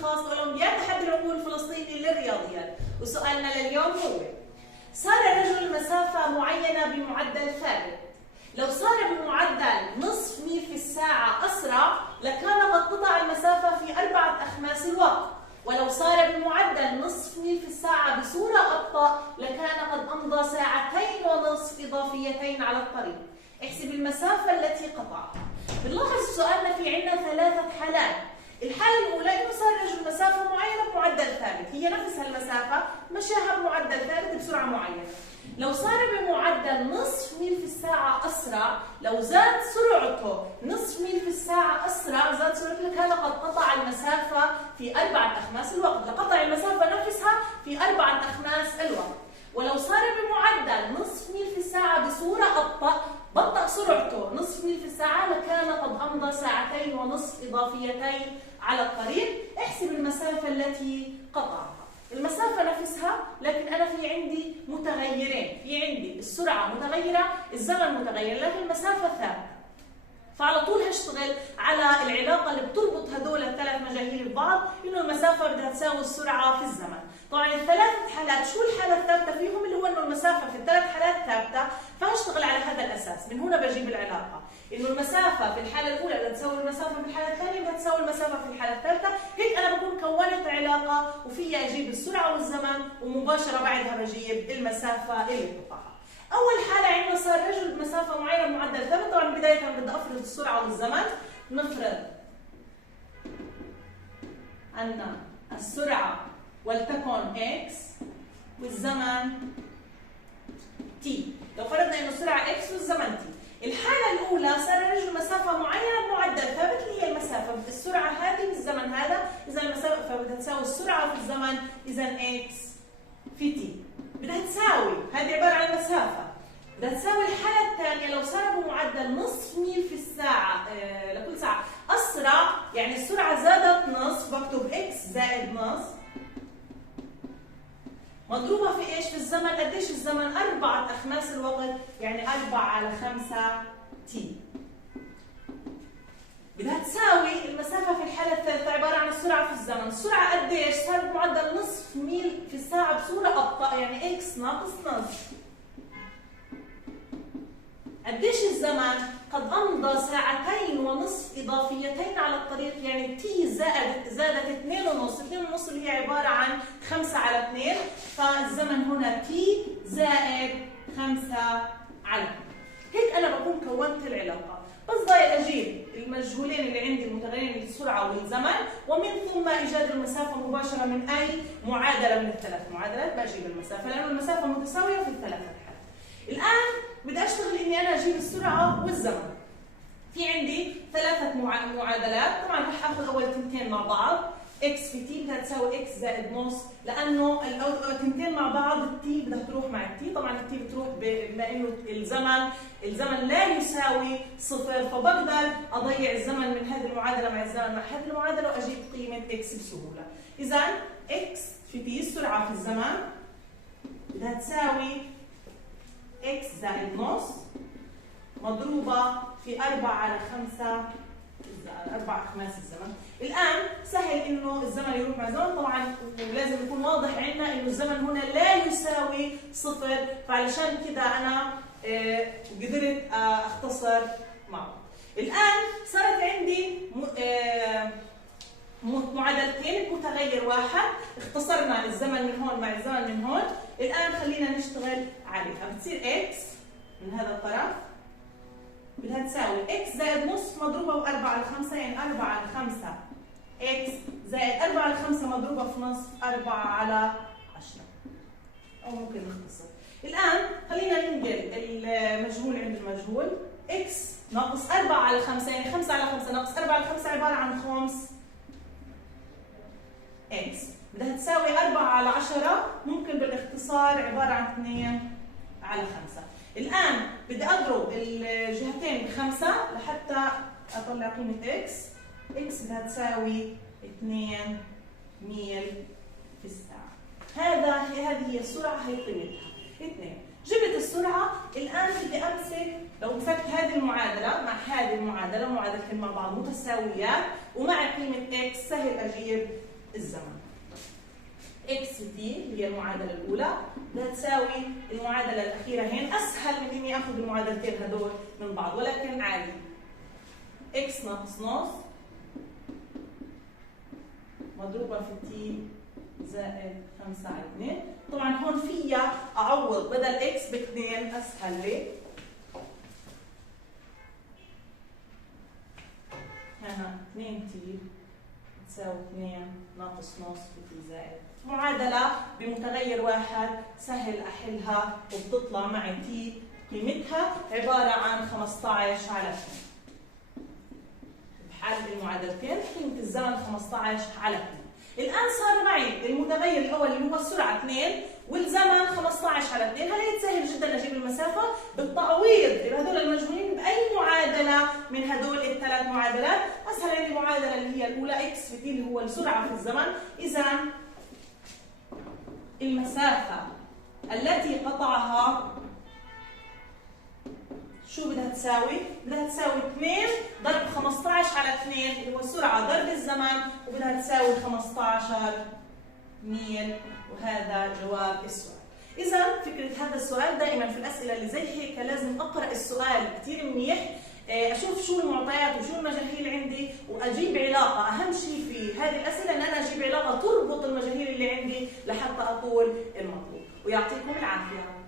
الخاص بأولمبياد تحدي العقول الفلسطيني للرياضيات، وسؤالنا لليوم هو: سار الرجل مسافة معينة بمعدل ثابت، لو سار بمعدل نصف ميل في الساعة أسرع لكان قد قطع المسافة في 4 أخماس الوقت، ولو سار بمعدل نصف ميل في الساعة بصورة أبطأ لكان قد أمضى 2.5 ساعات إضافيتين على الطريق. احسب المسافة التي قطعها. بنلاحظ سؤالنا في عندنا 3 حالات. الحالة الأولى إنه سار الرجل مسافة معينة بمعدل ثابت، هي نفس المسافة مشاها بمعدل ثابت بسرعة معينة. لو سار بمعدل نصف ميل في الساعة أسرع، لو زاد سرعته نصف ميل في الساعة أسرع، زاد سرعته كان قد قطع المسافة في 4 أخماس الوقت، لقطع المسافة نفسها في 4 أخماس الوقت. ولو سار بمعدل نصف ميل في الساعة بصورة أبطأ، بطأ سرعته نصف ميل في الساعة لكان قد أمضى 2.5 ساعات إضافيتين على الطريق. احسب المسافة التي قطعها. المسافة نفسها، لكن أنا في عندي متغيرين، في عندي السرعة متغيرة، الزمن متغير، لكن المسافة ثابتة. فعلى طول هشتغل على العلاقة اللي بتربط هدول ال3 مجاهيل ببعض، إنه المسافة بدها تساوي السرعة في الزمن. طبعا ال3 حالات، شو الحالة الثابتة فيهم؟ اللي هو إنه المسافة في ال3 حالات ثابتة، فهشتغل على هذا الأساس. من هنا بجيب العلاقة، إنه المسافة في الحالة الأولى بدها تساوي المسافة في الحالة الثانية بدها تساوي المسافة في الحالة الثالثة. هيك أنا بكون كونت علاقة وفيها أجيب السرعة والزمن، ومباشرة بعدها بجيب المسافة اللي بتقطعها. أول حالة عندنا صار رجل بمسافة معينة بمعدل ثابت. طبعا بداية بدي أفرض السرعة والزمن. نفرض أن السرعة ولتكن x والزمن t. لو فرضنا إنه السرعة x والزمن t. الحالة الأولى صار الرجل مسافة معينة بمعدل ثابت، اللي هي المسافة السرعة هذه بالزمن هذا، إذا المسافة بدها تساوي السرعة في الزمن، إذا x في t بدها تساوي، هذه عبارة عن مسافة، بدها تساوي الحالة الثانية لو صار بمعدل نصف ميل في الساعة لكل ساعة أسرع، يعني السرعة زادت نصف، بكتب x زائد نصف مضروبة في ايش؟ في الزمن. قديش الزمن؟ 4 أخماس الوقت، يعني 4/5 t. بدها تساوي المسافة في الحالة الثالثة عبارة عن السرعة في الزمن. السرعة قديش؟ صارت بمعدل نصف ميل في الساعة بصورة أبطأ، يعني x ناقص نصف. قديش الزمن؟ قد أمضى 2.5 ساعات إضافيتين على الطريق، يعني t زادت 2.5، 2.5 اللي هي عبارة عن 5/2، فالزمن هنا t زائد 5/2. هيك أنا بكون كونت العلاقة. بس ضايل أجيب المجهولين اللي عندي المتغيرين السرعة والزمن، ومن ثم إيجاد المسافة مباشرة من أي معادلة من ال3 معادلات بجيب المسافة، لأنه المسافة متساوية في ال3 حالات. الآن بدي أشتغل إني أنا أجيب السرعة والزمن. في عندي 3 معادلات، طبعا رح آخذ أول تنتين مع بعض. x في t بدها تساوي x زائد نص، لأنه التنتين مع بعض التي بدها تروح مع التي، طبعا التي بتروح بما إنه الزمن لا يساوي 0، فبقدر أضيع الزمن من هذه المعادلة مع الزمن مع هذه المعادلة وأجيب قيمة x بسهولة. إذا x في t السرعة في الزمن بدها تساوي x زائد نص مضروبة في 4/5 4 أخماس الزمن. الآن سهل إنه الزمن يروح مع الزمن، طبعا لازم يكون واضح عندنا إنه الزمن هنا لا يساوي 0، فعلشان كده أنا قدرت أختصر معه. الآن صارت عندي معادلتين بمتغير واحد، اختصرنا الزمن من هون مع الزمن من هون. الآن خلينا نشتغل عليها. بتصير x من هذا الطرف بدها تساوي x زائد نص مضروبة ب4/5، يعني 4/5 x زائد 4/5 مضروبة في نصف 4/10، أو ممكن نختصر. الآن خلينا ننقل المجهول عند المجهول. x ناقص 4/5، يعني 5/5 ناقص 4/5 عبارة عن 5 x، بدها تساوي 4/10، ممكن بالاختصار عبارة عن 2/5. الآن بدي أضرب الجهتين ب5 لحتى أطلع قيمة x. x بدها تساوي 2 ميل في الساعة. هذه هي السرعة، هي قيمتها 2. جبت السرعة. الآن بدي أمسك، لو مسكت هذه المعادلة مع هذه المعادلة، معادلتين مع بعض متساويات، ومع قيمة x سهل أجيب الزمن. اكس تي اللي هي المعادله الاولى بدها تساوي المعادله الاخيره هين. اسهل من اني اخذ المعادلتين هدول من بعض، ولكن عادي. اكس ناقص نص مضروبه في تي زائد 5 على 2. طبعا هون فيها اعوض بدل اكس ب2 اسهل لي. هنا 2 تي تساوي 2 ناقص نص في تي زائد. معادلة بمتغير واحد سهل احلها وبتطلع معي تي قيمتها عبارة عن 15 على 2. بحل المعادلتين قيمة الزمن 15 على 2. الآن صار معي المتغير الأول اللي هو السرعة 2 والزمن 15 على 2. هلا سهل جدا أجيب المسافة بالتعويض بهدول المجهولين بأي معادلة من هدول الثلاث معادلات. أسهل عندي المعادلة اللي هي الأولى إكس في تي اللي هو السرعة في الزمن. إذا المسافة التي قطعها شو بدها تساوي؟ بدها تساوي 2 ضرب 15 على 2 اللي هو السرعة ضرب الزمن، وبدها تساوي 15 ميل، وهذا جواب السؤال. إذا فكرة هذا السؤال دائما في الأسئلة اللي زي هيك لازم أقرأ السؤال كثير منيح، أشوف شو المعطيات وشو المجاهيل عندي وأجيب علاقة. أهم شيء في هذه الأسئلة أن أنا أجيب علاقة تربط المجاهيل اللي عندي لحتى أقول المطلوب. ويعطيكم العافية.